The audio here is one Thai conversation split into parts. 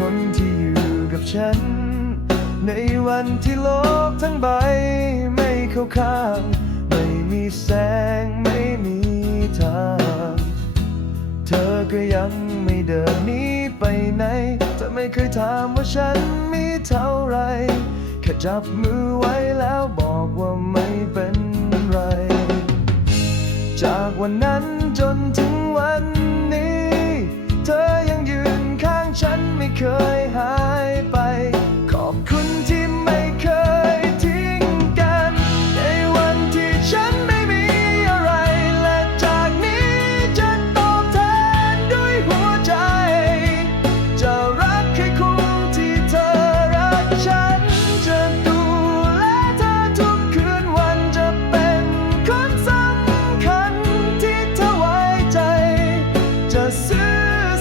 คนที่อยู่กับฉัน ในวันที่โลกทั้งใบไม่เข้าข้างไม่มีแสงไม่มีทาง เธอก็ยังไม่เดินนี้ไปไหนเธอไม่เคยถามว่าฉันมีเท่าไหรแค่จับมือไว้แล้วบอกว่าไม่เป็นไร จากวันนั้นจนถึง ซื่อ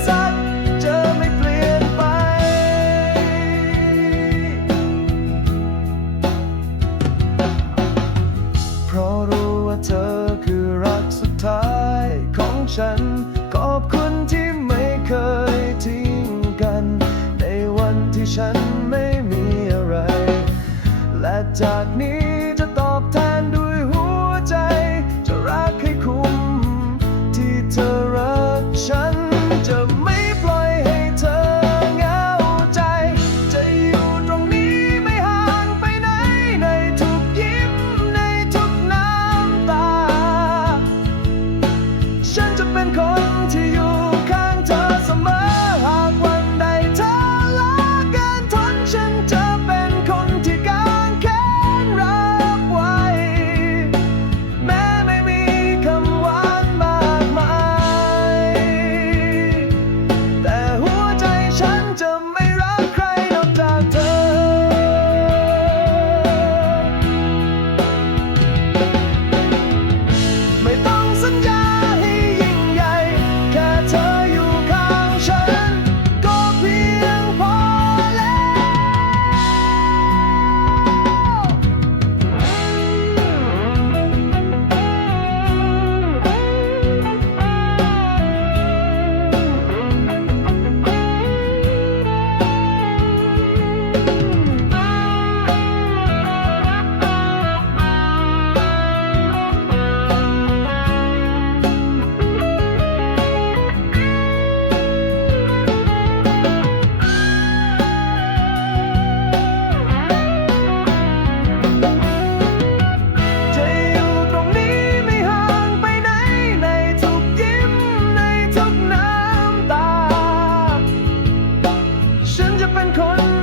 สัตย์จะไม่เปลี่ยนไป เพราะรู้ว่าเธอคือรักสุดท้ายของฉัน ขอบคุณที่ไม่เคยทิ้งกัน ในวันที่ฉันไม่มีอะไร และจากนี้ and call. Japan con